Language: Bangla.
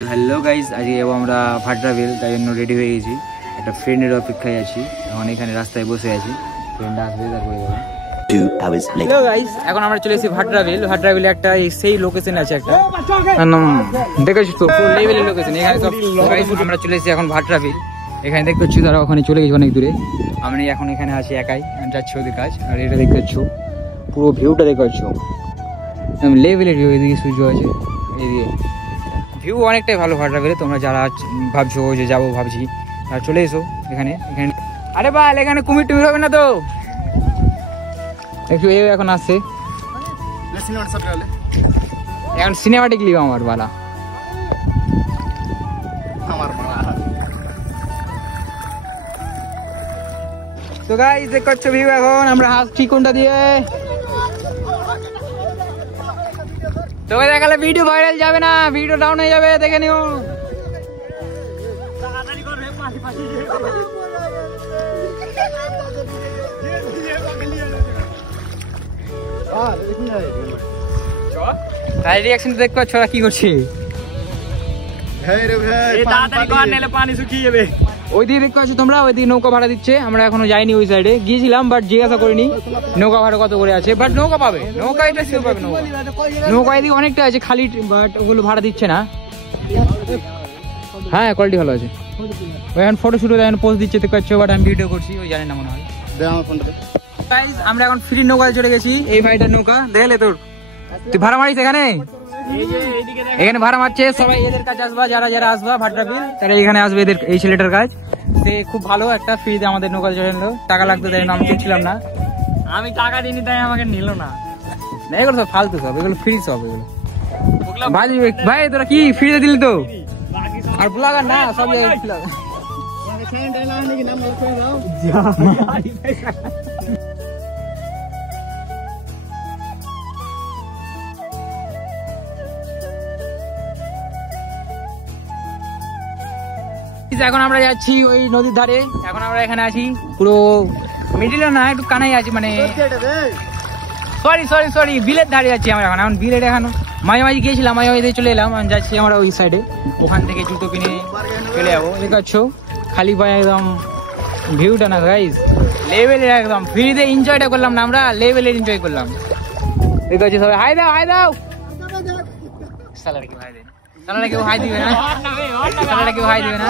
হ্যালো গাইজ, আজকে যাবো আমরা ভাটরা বিল, তাই জন্য রেডি হয়ে গেছি। একটা ফ্রেন্ডের অপেক্ষায় আছি, এখন এখানে রাস্তায় বসে আছি, ফ্রেন্ড আসবে তারপরে যাবো। হ্যালো গাইজ, এখন আমরা চলে এসেছি ভাটরা বিল। ভাটরা বিলে একটা সেই লোকেশন আছে, একটা দেখেছি তো লেভেলের লোকেশন। এখানে সব আমরা চলে এসেছি এখন ভাটরা বিল। এখানে দেখতে পাচ্ছি তারা ওখানে চলে গেছি অনেক দূরে। আমি এখন এখানে আছি একাই, যাচ্ছি ওদের কাজ। আর এটা দেখতে পাচ্ছ, পুরো ভিউটা দেখতে পাচ্ছ, লেভেলের ভিউ। এদিকে সূর্য আছে, এদিকে ভিউ অনেকটাই ভালো ভাটরা বিলে। তোমরা যারা ভাবছো যে যাবো ভাবছি, আর চলে এসো এখানে। এখানে আরে বাল, এখানে কুমির টুমির হবে না তো? একটু এখন আসছে, এখন সিনেমাটিক লিভ আমার বালা। তো গাইস দেখতে পাচ্ছ ভিউ। এখন আমরা হাসছি কোনটা দিয়ে, তোকে দেখালে ভিডিও ভাইরাল যাবে না, ভিডিও ডাউন হয়ে যাবে, দেখে নিও। তাই রিঅ্যাকশন দেখতে পাচ্ছ ওরা কি করছে। ওই দিকে দেখতে পাচ্ছ তোমরা, ওই দিকে নৌকা ভাড়া দিচ্ছে। আমরা এখনো যাইনি ওই সাইডে, গিয়েছিলাম বাট জিজ্ঞাসা করিনি নৌকা ভাড়া কত করে আছে। বাট নৌকা পাবে, নৌকা এটা সেও পাবে। নৌকা এদিকে অনেকটা আছে খালি, বাট ওগুলো ভাড়া দিচ্ছে না। হ্যাঁ কোয়ালিটি ভালো আছে। এখন ফটো শুট পোস্ট দিচ্ছে দেখতে পাচ্ছ, বাট আমি ভিডিও করছি, ওই জানি না মনে হয়। আমরা এখন ফ্রি নৌকায় চলে গেছি। এই ভাইটার নৌকা দেখলে তোর, তুই ভাড়া মারিস এখানে? এখানে ভাড়া মারছে সবাই। এদের কাছে আসবা, যারা যারা আসবা ভাটরা বিল তারা এখানে আসবে। এদের এই ছেলেটার কাজ, সে খুব ভালো একটা ফ্রিতে আমাদের নৌকা চলে নিল। টাকা লাগতো তাই আমি ছিলাম না, আমি টাকা দিইনি তাই আমাকে নিল না। এগুলো সব ফালতু, সব এগুলো ফ্রি, সব এগুলো ভাই। তোরা কি ফ্রিতে দিলি তো? আর ব্লগার না সব জায়গায়। এখন আমরা যাচ্ছি ওই নদীর ধারে। এখন আমরা এখানে আছি পুরো মিডিলে না, একটু কানাই আছি, মানে সরি বিলের ধারে আছি আমরা এখন। বিলের এখন মাঝে গিয়েছিলাম, মাঝে চলে এলাম। যাচ্ছি আমরা ওই সাইডে, ওখান থেকে জুতো কিনে চলে যাবো। দেখাচ্ছ খালি পায়ে একদম ভিউটা না গাইস, লেভেলের একদম। ফ্রিতে এনজয়টা করলাম না আমরা, লেভেলের এনজয় করলাম। দেখাচ্ছি সবাই হাই দাও, হাই দাও। সালার কি হাই দেয়, সালারা কেউ হাই দিবে না, সালারা কেউ হাই দিবে না।